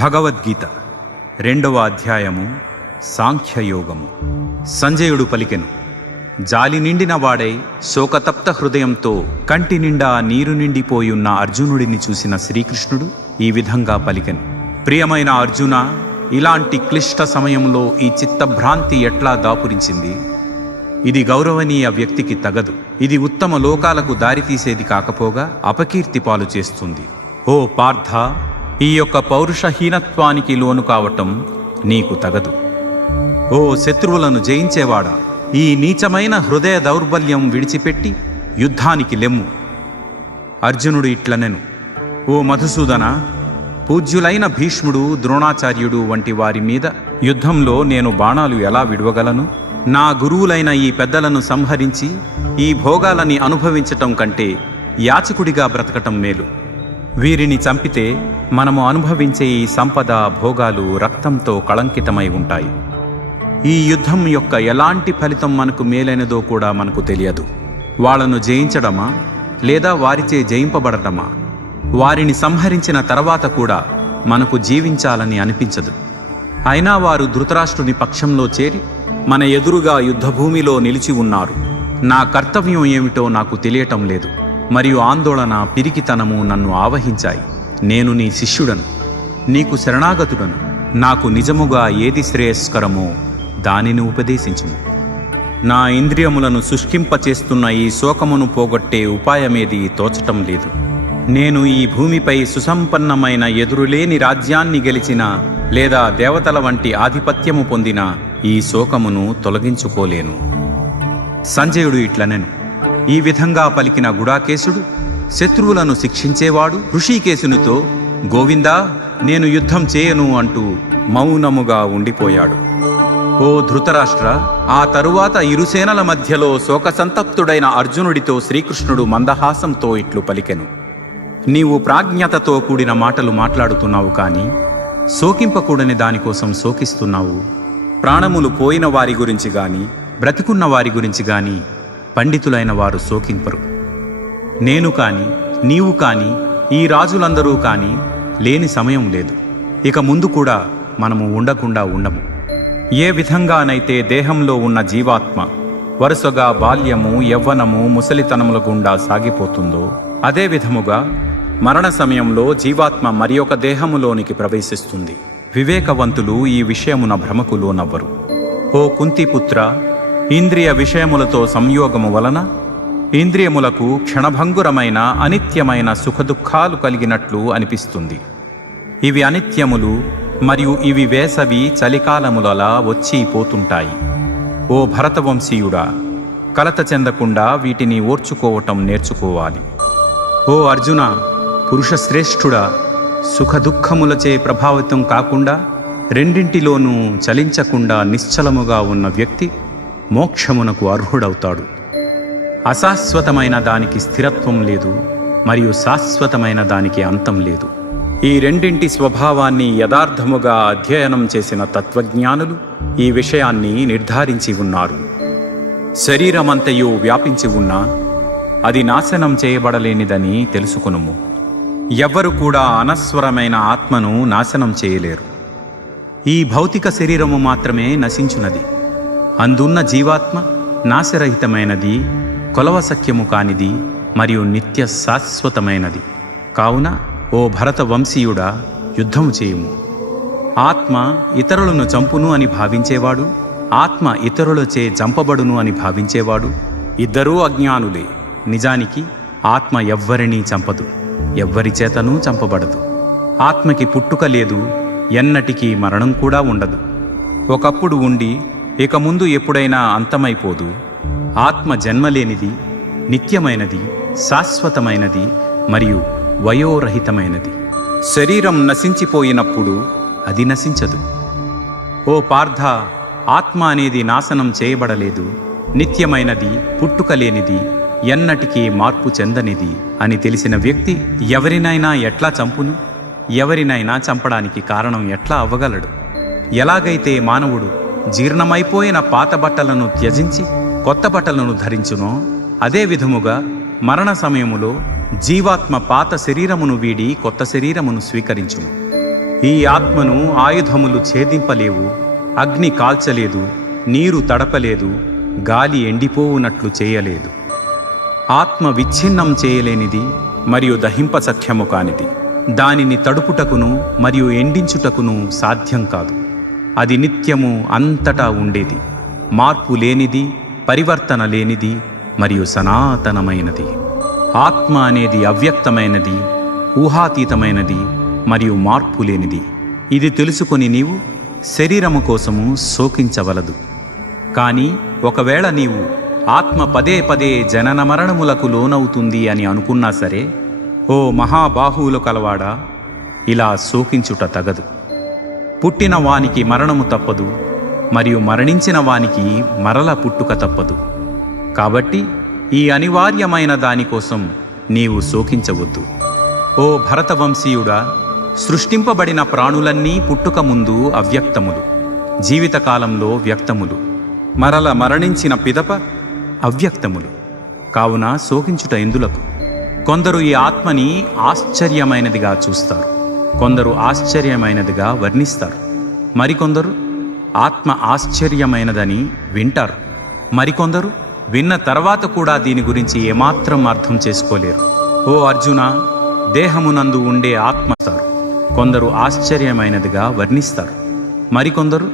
భగవద్గీత 2వ అధ్యాయము సాంఖ్యయోగము. సంజయుడు పలికెను, జాలి నిండిన వాడై శోకతప్త హృదయంతో కంటి నిండా నీరు నిండిపోయున్న అర్జునుడిని చూసిన శ్రీకృష్ణుడు ఈ విధంగా పలికెను. ప్రియమైన అర్జున, ఇలాంటి క్లిష్ట సమయంలో ఈ చిత్తభ్రాంతి ఎట్లా దాపురించింది? ఇది గౌరవనీయ వ్యక్తికి తగదు. ఇది ఉత్తమ లోకాలకు దారితీసేది కాకపోగా అపకీర్తి పాలు చేస్తుంది. ఓ పార్థ, ఈ యొక్క పౌరుషహీనత్వానికి లోను కావటం నీకు తగదు. ఓ శత్రువులను జయించేవాడా, ఈ నీచమైన హృదయ దౌర్బల్యం విడిచిపెట్టి యుద్ధానికి లెమ్ము. అర్జునుడు ఇట్లనెను, ఓ మధుసూదన, పూజ్యులైన భీష్ముడు, ద్రోణాచార్యుడు వంటి వారి మీద యుద్ధంలో నేను బాణాలు ఎలా విడవగలను? నా గురువులైన ఈ పెద్దలను సంహరించి ఈ భోగాలని అనుభవించటం కంటే యాచకుడిగా బ్రతకటం మేలు. వీరిని చంపితే మనము అనుభవించే ఈ సంపద, భోగాలు రక్తంతో కళంకితమై ఉంటాయి. ఈ యుద్ధం యొక్క ఎలాంటి ఫలితం మనకు మేలైనదో కూడా మనకు తెలియదు. వాళ్లను జయించడమా లేదా వారిచే జయింపబడటమా? వారిని సంహరించిన తర్వాత కూడా మనకు జీవించాలని అనిపించదు. అయినా వారు ధృతరాష్ట్రుని పక్షంలో చేరి మన ఎదురుగా యుద్ధభూమిలో నిలిచి ఉన్నారు. నా కర్తవ్యం ఏమిటో నాకు తెలియటం లేదు, మరియు ఆందోళన, పిరికితనము నన్ను ఆవహించాయి. నేను నీ శిష్యుడను, నీకు శరణాగతుడను. నాకు నిజముగా ఏది శ్రేయస్కరమో దానిని ఉపదేశించుము. నా ఇంద్రియములను శుష్కింపచేస్తున్న ఈ శోకమును పోగొట్టే ఉపాయమేది తోచటం లేదు. నేను ఈ భూమిపై సుసంపన్నమైన ఎదురులేని రాజ్యాన్ని గెలిచిన లేదా దేవతల వంటి ఆధిపత్యము పొందిన ఈ శోకమును తొలగించుకోలేను. సంజయుడు ఇట్లనెను. ఈ విధంగా పలికిన గుడాకేశుడు శత్రువులను శిక్షించేవాడు హృషీకేశునితో, గోవిందా, నేను యుద్ధం చేయను అంటూ మౌనముగా ఉండిపోయాడు. ఓ ధృతరాష్ట్ర, ఆ తరువాత ఇరుసేనల మధ్యలో శోకసంతప్తుడైన అర్జునుడితో శ్రీకృష్ణుడు మందహాసంతో ఇట్లు పలికెను. నీవు ప్రాజ్ఞతతో కూడిన మాటలు మాట్లాడుతున్నావు, కానీ శోకింపకూడని దానికోసం శోకిస్తున్నావు. ప్రాణములు పోయిన వారి గురించి గాని బ్రతికున్న వారి గురించి గాని పండితులైన వారు శోకింపరు. నేను కాని, నీవు కాని, ఈ రాజులందరూ కాని లేని సమయం లేదు. ఇక ముందు కూడా మనము ఉండకుండా ఉండము. ఏ విధంగానైతే దేహంలో ఉన్న జీవాత్మ వరుసగా బాల్యము, యవ్వనము, ముసలితనముల గుండా సాగిపోతుందో, అదే విధముగా మరణ సమయంలో జీవాత్మ మరి ఒక దేహములోనికి ప్రవేశిస్తుంది. వివేకవంతులు ఈ విషయమున భ్రమకు లోనవ్వరు. ఓ కుంతిపుత్ర, ఇంద్రియ విషయములతో సంయోగము వలన ఇంద్రియములకు క్షణభంగురమైన అనిత్యమైన సుఖదుఖాలు కలిగినట్లు అనిపిస్తుంది. ఇవి అనిత్యములు, మరియు ఇవి వేసవి, చలికాలములలా వచ్చి పోతుంటాయి. ఓ భరతవంశీయుడా, కలత చెందకుండా వీటిని ఓర్చుకోవటం నేర్చుకోవాలి. ఓ అర్జున, పురుషశ్రేష్ఠుడా, సుఖదుఖములచే ప్రభావితం కాకుండా రెండింటిలోనూ చలించకుండా నిశ్చలముగా ఉన్న వ్యక్తి మోక్షమునకు అర్హుడవుతాడు. అశాశ్వతమైన దానికి స్థిరత్వం లేదు, మరియు శాశ్వతమైన దానికి అంతం లేదు. ఈ రెండింటి స్వభావాన్ని యథార్థముగా అధ్యయనం చేసిన తత్వజ్ఞానులు ఈ విషయాన్ని నిర్ధారించి ఉన్నారు. శరీరమంతయు వ్యాపించి ఉన్నా అది నాశనం చేయబడలేనిదని తెలుసుకొనుము. ఎవ్వరు కూడా అనస్వరమైన ఆత్మను నాశనం చేయలేరు. ఈ భౌతిక శరీరము మాత్రమే నశించున్నది. అందున్న జీవాత్మ నాశరహితమైనది, కొలవసఖ్యము కానిది, మరియు నిత్య శాశ్వతమైనది. కావున ఓ భరత వంశీయుడా, యుద్ధము చేయుము. ఆత్మ ఇతరులను చంపును అని భావించేవాడు, ఆత్మ ఇతరులచే చంపబడును అని భావించేవాడు ఇద్దరూ అజ్ఞానులే. నిజానికి ఆత్మ ఎవ్వరినీ చంపదు, ఎవ్వరి చేతనూ చంపబడదు. ఆత్మకి పుట్టుక లేదు, ఎన్నటికీ మరణం కూడా ఉండదు. ఒకప్పుడు ఉండి ఇక ముందు ఎప్పుడైనా అంతమైపోదు. ఆత్మ జన్మలేనిది, నిత్యమైనది, శాశ్వతమైనది, మరియు వయోరహితమైనది. శరీరం నశించిపోయినప్పుడు అది నశించదు. ఓ పార్థ, ఆత్మ అనేది నాశనం చేయబడలేదు, నిత్యమైనది, పుట్టుకలేనిది, ఎన్నటికీ మార్పు చెందనిది అని తెలిసిన వ్యక్తి ఎవరినైనా ఎట్లా చంపును? ఎవరినైనా చంపడానికి కారణం ఎట్లా అవ్వగలడు? ఎలాగైతే మానవుడు జీర్ణమైపోయిన పాత బట్టలను త్యజించి కొత్త బట్టలను ధరించునో, అదే విధముగా మరణ సమయములో జీవాత్మ పాత శరీరమును వీడి కొత్త శరీరమును స్వీకరించును. ఈ ఆత్మను ఆయుధములు ఛేదింపలేవు, అగ్ని కాల్చలేదు, నీరు తడపలేదు, గాలి ఎండిపోవునట్లు చేయలేదు. ఆత్మ విచ్ఛిన్నం చేయలేనిది మరియు దహింపసఖ్యము కానిది. దానిని తడుపుటకును మరియు ఎండించుటకును సాధ్యం కాదు. అది నిత్యము అంతటా ఉండేది, మార్పు లేనిది, పరివర్తన లేనిది మరియు సనాతనమైనది. ఆత్మ అనేది అవ్యక్తమైనది, ఊహాతీతమైనది మరియు మార్పు లేనిది. ఇది తెలుసుకొని నీవు శరీరము కోసము శోకించవలదు. కానీ ఒకవేళ నీవు ఆత్మ పదే పదే జనన మరణములకు లోనవుతుంది అని అనుకున్నా సరే, ఓ మహాబాహువులు కలవాడా, ఇలా శోకించుట తగదు. పుట్టిన వానికి మరణము తప్పదు మరియు మరణించిన వానికి మరల పుట్టుక తప్పదు. కాబట్టి ఈ అనివార్యమైన దానికోసం నీవు శోకించవద్దు. ఓ భరతవంశీయుడా, సృష్టింపబడిన ప్రాణులన్నీ పుట్టుక ముందు అవ్యక్తములు, జీవితకాలంలో వ్యక్తములు, మరల మరణించిన పిదప అవ్యక్తములు. కావున శోకించుట ఎందులకు? కొందరు ఈ ఆత్మని ఆశ్చర్యమైనదిగా చూస్తారు, కొందరు ఆశ్చర్యమైనదిగా వర్ణిస్తారు, మరికొందరు ఆత్మ ఆశ్చర్యమైనదని వింటారు, మరికొందరు విన్న తర్వాత కూడా దీని గురించి ఏమాత్రం అర్థం చేసుకోలేరు. ఓ అర్జున, దేహమునందు ఉండే ఆత్మ కొందరు ఆశ్చర్యమైనదిగా వర్ణిస్తారు, మరికొందరు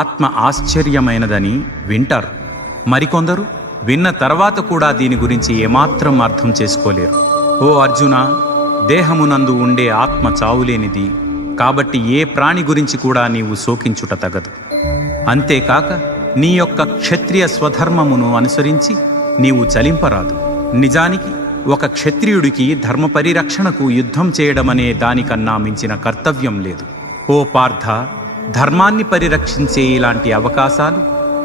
ఆత్మ ఆశ్చర్యమైనదని వింటారు, మరికొందరు విన్న తర్వాత కూడా దీని గురించి ఏమాత్రం అర్థం చేసుకోలేరు. ఓ అర్జున, దేహమునందు ఉండే ఆత్మ చావులేనిది, కాబట్టి ఏ ప్రాణి గురించి కూడా నీవు శోకించుట తగదు. అంతేకాక నీ యొక్క క్షత్రియ స్వధర్మమును అనుసరించి నీవు చలింపరాదు. నిజానికి ఒక క్షత్రియుడికి ధర్మ పరిరక్షణకు యుద్ధం చేయడమనే దానికన్నా మించిన కర్తవ్యం లేదు. ఓ పార్థ, ధర్మాన్ని పరిరక్షించే ఇలాంటి అవకాశాలు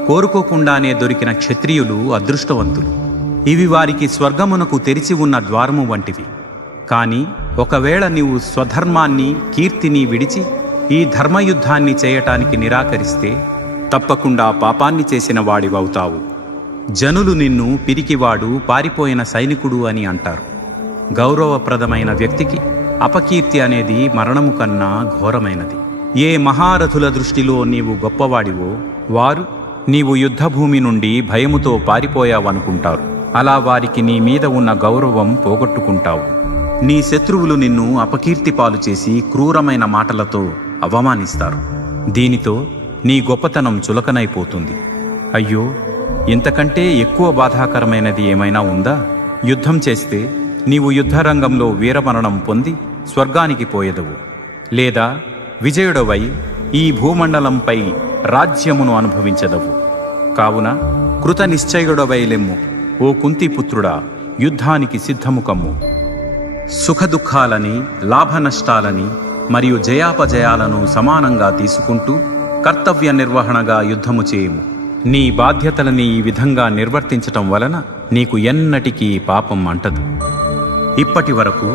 కోరుకోకుండానే దొరికిన క్షత్రియులు అదృష్టవంతులు. ఇవి వారికి స్వర్గమునకు తెరిచి ఉన్న ద్వారము వంటివి. కానీ ఒకవేళ నీవు స్వధర్మాన్ని, కీర్తిని విడిచి ఈ ధర్మయుద్ధాన్ని చేయటానికి నిరాకరిస్తే తప్పకుండా పాపాన్ని చేసిన వాడివవుతావు. జనులు నిన్ను పిరికివాడు, పారిపోయిన సైనికుడు అని అంటారు. గౌరవప్రదమైన వ్యక్తికి అపకీర్తి అనేది మరణము కన్నా ఘోరమైనది. ఏ మహారథుల దృష్టిలో నీవు గొప్పవాడివో వారు నీవు యుద్ధభూమి నుండి భయముతో పారిపోయావనుకుంటారు. అలా వారికి నీ మీద ఉన్న గౌరవం పోగొట్టుకుంటావు. నీ శత్రువులు నిన్ను అపకీర్తి పాలు చేసి క్రూరమైన మాటలతో అవమానిస్తారు. దీనితో నీ గొప్పతనం చులకనైపోతుంది. అయ్యో, ఇంతకంటే ఎక్కువ బాధాకరమైనది ఏమైనా ఉందా? యుద్ధం చేస్తే నీవు యుద్ధరంగంలో వీరమరణం పొంది స్వర్గానికి పోయెదవు, లేదా విజయుడవై ఈ భూమండలంపై రాజ్యమును అనుభవించదవు. కావున కృత నిశ్చయుడవై లెమ్ము. ఓ కుంతిపుత్రుడా, యుద్ధానికి సిద్ధము కమ్ము. సుఖదుఖాలని, లాభనష్టాలని మరియు జయాపజయాలను సమానంగా తీసుకుంటూ కర్తవ్య నిర్వహణగా యుద్ధము చేయుము. నీ బాధ్యతలని ఈ విధంగా నిర్వర్తించటం వలన నీకు ఎన్నటికీ పాపం అంటదు. ఇప్పటి వరకు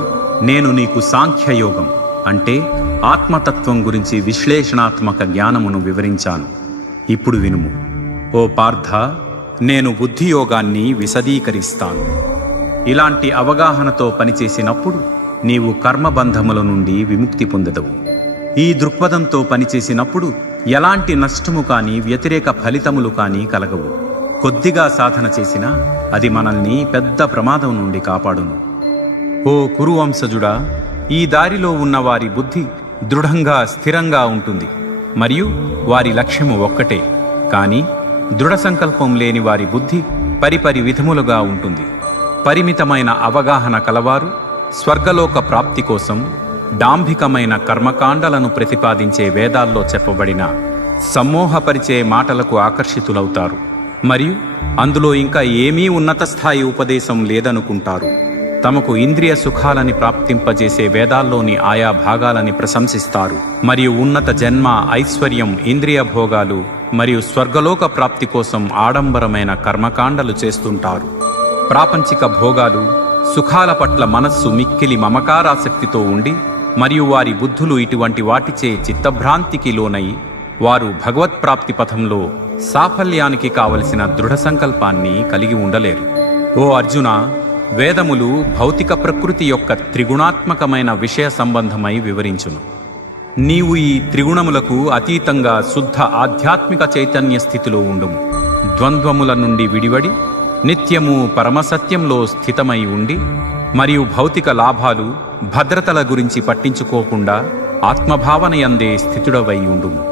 నేను నీకు సాంఖ్యయోగం అంటే ఆత్మతత్వం గురించి విశ్లేషణాత్మక జ్ఞానమును వివరించాను. ఇప్పుడు వినుము. ఓ పార్థ, నేను బుద్ధియోగాన్ని విశదీకరిస్తాను. ఇలాంటి అవగాహనతో పనిచేసినప్పుడు నీవు కర్మబంధముల నుండి విముక్తి పొందదవు. ఈ దృక్పథంతో పనిచేసినప్పుడు ఎలాంటి నష్టము కానీ, వ్యతిరేక ఫలితములు కానీ కలగవు. కొద్దిగా సాధన చేసినా అది మనల్ని పెద్ద ప్రమాదం నుండి కాపాడును. ఓ కురువంశజుడా, ఈ దారిలో ఉన్న వారి బుద్ధి దృఢంగా, స్థిరంగా ఉంటుంది మరియు వారి లక్ష్యము ఒక్కటే. కానీ దృఢ సంకల్పం లేని వారి బుద్ధి పరిపరి విధములుగా ఉంటుంది. పరిమితమైన అవగాహన కలవారు స్వర్గలోక ప్రాప్తి కోసం డాంభికమైన కర్మకాండలను ప్రతిపాదించే వేదాల్లో చెప్పబడిన సమ్మోహపరిచే మాటలకు ఆకర్షితులవుతారు మరియు అందులో ఇంకా ఏమీ ఉన్నత స్థాయి ఉపదేశం లేదనుకుంటారు. తమకు ఇంద్రియ సుఖాలని ప్రాప్తింపజేసే వేదాల్లోని ఆయా భాగాలని ప్రశంసిస్తారు మరియు ఉన్నత జన్మ, ఐశ్వర్యం, ఇంద్రియ భోగాలు మరియు స్వర్గలోక ప్రాప్తి కోసం ఆడంబరమైన కర్మకాండలు చేస్తుంటారు. ప్రాపంచిక భోగాలు, సుఖాల పట్ల మనస్సు మిక్కిలి మమకారాసక్తితో ఉండి మరియు వారి బుద్ధులు ఇటువంటి వాటిచే చిత్తభ్రాంతికి లోనై వారు భగవత్ప్రాప్తి పథంలో సాఫల్యానికి కావలసిన దృఢ సంకల్పాన్ని కలిగి ఉండలేరు. ఓ అర్జున, వేదములు భౌతిక ప్రకృతి యొక్క త్రిగుణాత్మకమైన విషయ సంబంధమై వివరించును. నీవు ఈ త్రిగుణములకు అతీతంగా శుద్ధ ఆధ్యాత్మిక చైతన్య స్థితిలో ఉండుము. ద్వంద్వముల నుండి విడివడి నిత్యము పరమసత్యంలో స్థితమై ఉండి మరియు భౌతిక లాభాలు భద్రతల గురించి పట్టించుకోకుండా ఆత్మభావన యందే స్థితుడవై ఉండుము.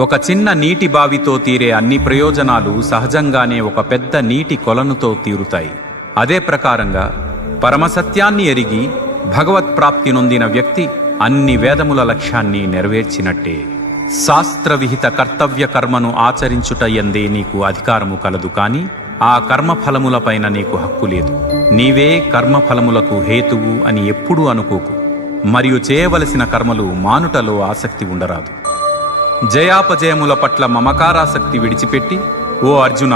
ఒక చిన్న నీటి బావితో తీరే అన్ని ప్రయోజనాలు సహజంగానే ఒక పెద్ద నీటి కొలనుతో తీరుతాయి. అదే ప్రకారంగా పరమసత్యాన్ని ఎరిగి భగవత్ప్రాప్తి నొందిన వ్యక్తి అన్ని వేదముల లక్ష్యాన్ని నెరవేర్చినట్టే. శాస్త్రవిహిత కర్తవ్య కర్మను ఆచరించుట యందే నీకు అధికారము కలదు, కాని ఆ కర్మఫలములపైన నీకు హక్కు లేదు. నీవే కర్మఫలములకు హేతువు అని ఎప్పుడూ అనుకోకు. మరియు చేయవలసిన కర్మలు మానుటలో ఆసక్తి ఉండరాదు. జయాపజయముల పట్ల మమకారాసక్తి విడిచిపెట్టి, ఓ అర్జున,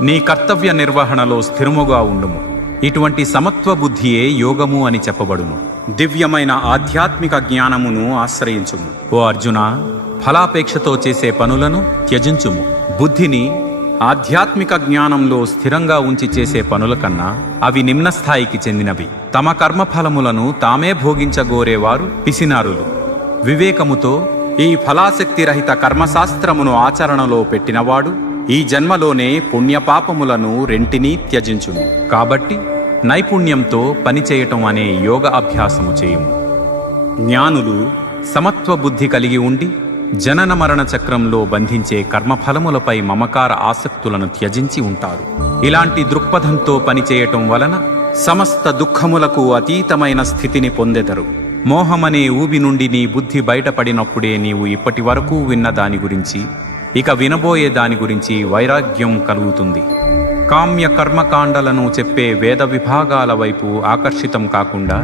నీ కర్తవ్య నిర్వహణలో స్థిరముగా ఉండుము. ఇటువంటి సమత్వ బుద్ధియే యోగము అని చెప్పబడును. దివ్యమైన ఆధ్యాత్మిక జ్ఞానమును ఆశ్రయించుము. ఓ అర్జున, ఫలాపేక్షతో చేసే పనులను త్యజించుము. బుద్ధిని ఆధ్యాత్మిక జ్ఞానంలో స్థిరంగా ఉంచి చేసే పనుల కన్నా అవి నిమ్నస్థాయికి చెందినవి. తమ కర్మఫలములను తామే భోగించగోరేవారు పిసినారులు. వివేకముతో ఈ ఫలాసక్తి రహిత కర్మశాస్త్రమును ఆచరణలో పెట్టినవాడు ఈ జన్మలోనే పుణ్యపాపములను రెంటినీ త్యజించును. కాబట్టి నైపుణ్యంతో పనిచేయటం అనే యోగ అభ్యాసము చేయుము. జ్ఞానులు సమత్వ బుద్ధి కలిగి ఉండి జనన మరణ చక్రంలో బంధించే కర్మఫలములపై మమకార ఆసక్తులను త్యజించి ఉంటారు. ఇలాంటి దృక్పథంతో పనిచేయటం వలన సమస్త దుఃఖములకు అతీతమైన స్థితిని పొందెదరు. మోహమనే ఊబి నుండి నీ బుద్ధి బయటపడినప్పుడే నీవు ఇప్పటి వరకు విన్న దాని గురించి, ఇక వినబోయే దాని గురించి వైరాగ్యం కలుగుతుంది. కామ్య కర్మకాండలను చెప్పే వేద విభాగాల వైపు ఆకర్షితం కాకుండా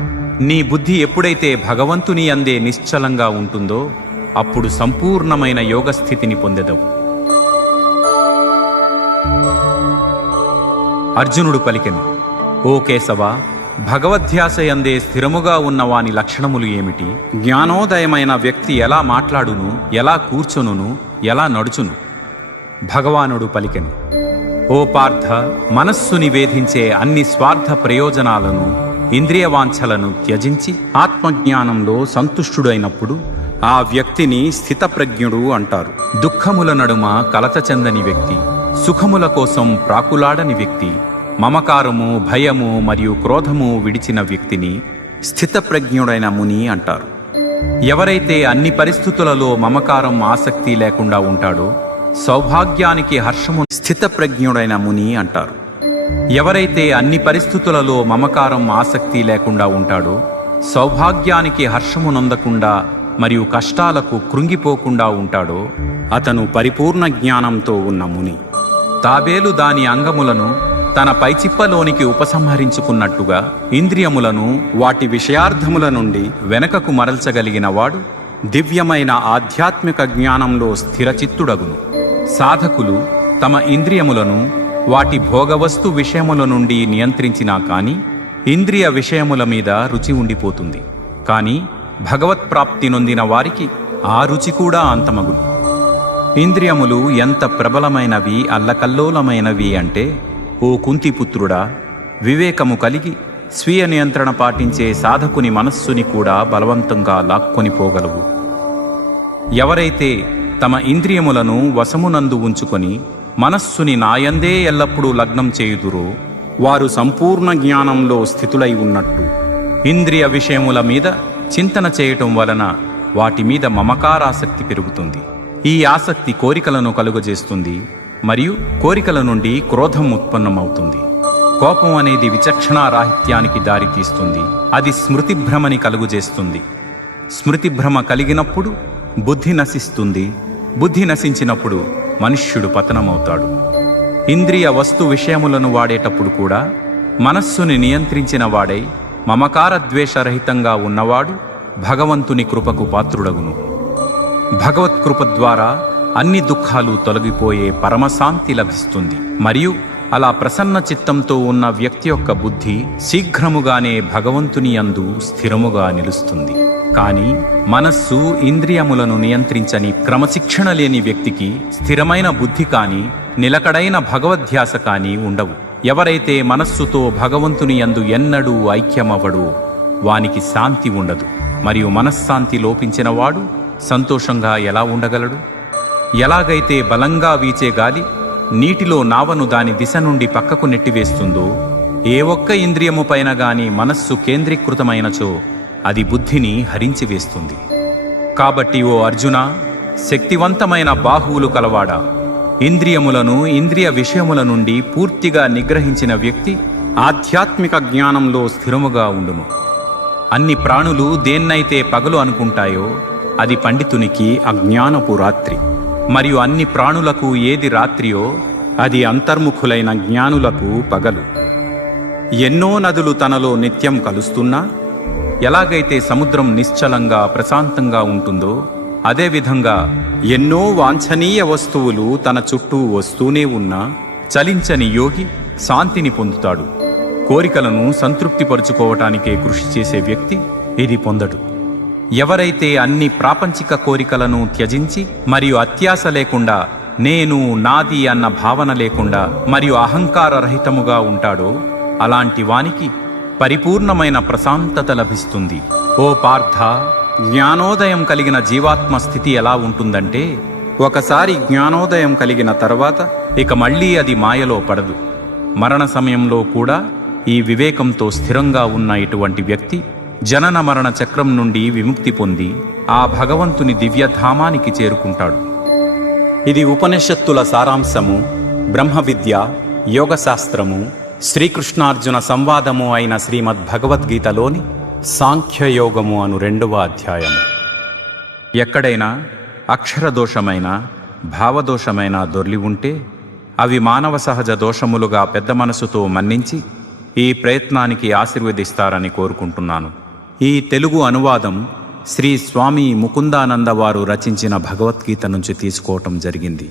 నీ బుద్ధి ఎప్పుడైతే భగవంతుని అందే నిశ్చలంగా ఉంటుందో అప్పుడు సంపూర్ణమైన యోగస్థితిని పొందెదవు. అర్జునుడు పలికెను, ఓ కేశవ, భగవద్ధ్యాసయందే స్థిరముగా ఉన్న వాని లక్షణములు ఏమిటి? జ్ఞానోదయమైన వ్యక్తి ఎలా మాట్లాడును, ఎలా కూర్చొనును, ఎలా నడుచును? భగవానుడు పలికెను, ఓ పార్థ, మనస్సుని వేధించే అన్ని స్వార్థ ప్రయోజనాలను, ఇంద్రియవాంఛలను త్యజించి ఆత్మజ్ఞానంలో సంతుష్టుడైనప్పుడు ఆ వ్యక్తిని స్థితప్రజ్ఞుడు అంటారు. దుఃఖముల నడుమ కలత చెందని వ్యక్తి, సుఖముల కోసం ప్రాకులాడని వ్యక్తి, మమకారము, భయము మరియు క్రోధము విడిచిన వ్యక్తిని స్థితప్రజ్ఞుడైన ముని అంటారు. ఎవరైతే అన్ని పరిస్థితులలో మమకారం, ఆసక్తి లేకుండా ఉంటాడో సౌభాగ్యానికి హర్షము స్థితప్రజ్ఞుడైన ముని అంటారు. ఎవరైతే అన్ని పరిస్థితులలో మమకారం, ఆసక్తి లేకుండా ఉంటాడో సౌభాగ్యానికి హర్షము నొందకుండా మరియు కష్టాలకు కృంగిపోకుండా ఉంటాడో అతను పరిపూర్ణ జ్ఞానంతో ఉన్న ముని. తాబేలు దాని అంగములను తన పైచిప్పలోనికి ఉపసంహరించుకున్నట్టుగా ఇంద్రియములను వాటి విషయార్థముల నుండి వెనకకు మరల్చగలిగిన వాడు దివ్యమైన ఆధ్యాత్మిక జ్ఞానంలో స్థిరచిత్తుడగును. సాధకులు తమ ఇంద్రియములను వాటి భోగవస్తు విషయముల నుండి నియంత్రించినా కాని ఇంద్రియ విషయముల మీద రుచి ఉండిపోతుంది. కాని భగవత్ప్రాప్తి నొందిన వారికి ఆ రుచి కూడా అంతమగును. ఇంద్రియములు ఎంత ప్రబలమైనవి, అల్లకల్లోలమైనవి అంటే, ఓ కుంతిపుత్రుడా, వివేకము కలిగి స్వీయ నియంత్రణ పాటించే సాధకుని మనస్సుని కూడా బలవంతంగా లాక్కొని పోగలవు. ఎవరైతే తమ ఇంద్రియములను వశమునందు ఉంచుకొని మనస్సుని నాయందే ఎల్లప్పుడూ లగ్నం చేయుదురో వారు సంపూర్ణ జ్ఞానంలో స్థితులై ఉన్నట్టు. ఇంద్రియ విషయముల మీద చింతన చేయటం వలన వాటి మీద మమకారాసక్తి పెరుగుతుంది. ఈ ఆసక్తి కోరికలను కలుగజేస్తుంది మరియు కోరికల నుండి క్రోధం ఉత్పన్నమవుతుంది. కోపం అనేది విచక్షణారాహిత్యానికి దారితీస్తుంది. అది స్మృతిభ్రమని కలుగజేస్తుంది. స్మృతిభ్రమ కలిగినప్పుడు బుద్ధి నశిస్తుంది. బుద్ధి నశించినప్పుడు మనుష్యుడు పతనమవుతాడు. ఇంద్రియ వస్తు విషయములను వాడేటప్పుడు కూడా మనస్సుని నియంత్రించిన వాడై మమకార ద్వేషరహితంగా ఉన్నవాడు భగవంతుని కృపకు పాత్రుడగును. భగవత్కృప ద్వారా అన్ని దుఃఖాలు తొలగిపోయే పరమశాంతి లభిస్తుంది. మరియు అలా ప్రసన్న చిత్తంతో ఉన్న వ్యక్తి యొక్క బుద్ధి శీఘ్రముగానే భగవంతుని యందు స్థిరముగా నిలుస్తుంది. కానీ మనస్సు, ఇంద్రియములను నియంత్రించని క్రమశిక్షణ లేని వ్యక్తికి స్థిరమైన బుద్ధి కానీ నిలకడైన భగవద్ధ్యాస కానీ ఉండవు. ఎవరైతే మనస్సుతో భగవంతుని యందు ఎన్నడూ ఐక్యమవ్వడో వానికి శాంతి ఉండదు. మరియు మనశ్శాంతి లోపించిన వాడు సంతోషంగా ఎలా ఉండగలడు? ఎలాగైతే బలంగా వీచే గాలి నీటిలో నావను దాని దిశ నుండి పక్కకు నెట్టివేస్తుందో, ఏ ఒక్క ఇంద్రియము పైన గాని మనస్సు కేంద్రీకృతమైనచో అది బుద్ధిని హరించివేస్తుంది. కాబట్టి ఓ అర్జున, శక్తివంతమైన బాహువులు కలవాడా, ఇంద్రియములను ఇంద్రియ విషయముల నుండి పూర్తిగా నిగ్రహించిన వ్యక్తి ఆధ్యాత్మిక జ్ఞానంలో స్థిరముగా ఉండును. అన్ని ప్రాణులు దేన్నైతే పగలు అనుకుంటాయో అది పండితునికి అజ్ఞానపు రాత్రి, మరియు అన్ని ప్రాణులకు ఏది రాత్రియో అది అంతర్ముఖులైన జ్ఞానులకు పగలు. ఎన్నో నదులు తనలో నిత్యం కలుస్తున్నా, ఎలాగైతే సముద్రం నిశ్చలంగా ప్రశాంతంగా ఉంటుందో, అదేవిధంగా ఎన్నో వాంఛనీయ వస్తువులు తన చుట్టూ వస్తూనే ఉన్నా చలించని యోగి శాంతిని పొందుతాడు. కోరికలను సంతృప్తిపరుచుకోవటానికే కృషి చేసే వ్యక్తి ఇది పొందడు. ఎవరైతే అన్ని ప్రాపంచిక కోరికలను త్యజించి మరియు అత్యాశ లేకుండా, నేను నాది అన్న భావన లేకుండా మరియు అహంకార రహితముగా ఉంటాడో అలాంటి వానికి పరిపూర్ణమైన ప్రశాంతత లభిస్తుంది. ఓ పార్థ, జ్ఞానోదయం కలిగిన జీవాత్మ స్థితి ఎలా ఉంటుందంటే, ఒకసారి జ్ఞానోదయం కలిగిన తర్వాత ఇక మళ్ళీ అది మాయలో పడదు. మరణ సమయంలో కూడా ఈ వివేకంతో స్థిరంగా ఉన్న ఇటువంటి వ్యక్తి జనన మరణ చక్రం నుండి విముక్తి పొంది ఆ భగవంతుని దివ్యధామానికి చేరుకుంటాడు. ఇది ఉపనిషత్తుల సారాంశము, బ్రహ్మ విద్య, యోగశాస్త్రము, శ్రీకృష్ణార్జున సంవాదము అయిన శ్రీమద్ భగవద్గీతలోని సాంఖ్యయోగము అను 2వ అధ్యాయము. ఎక్కడైనా అక్షరదోషమైన భావదోషమైన దొర్లి ఉంటే అవి మానవ సహజ దోషములుగా పెద్ద మనసుతో మన్నించి ఈ ప్రయత్నానికి ఆశీర్వదిస్తారని కోరుకుంటున్నాను. ఈ తెలుగు అనువాదం శ్రీ స్వామి ముకుందానంద వారు రచించిన భగవద్గీత నుంచి తీసుకోవటం జరిగింది.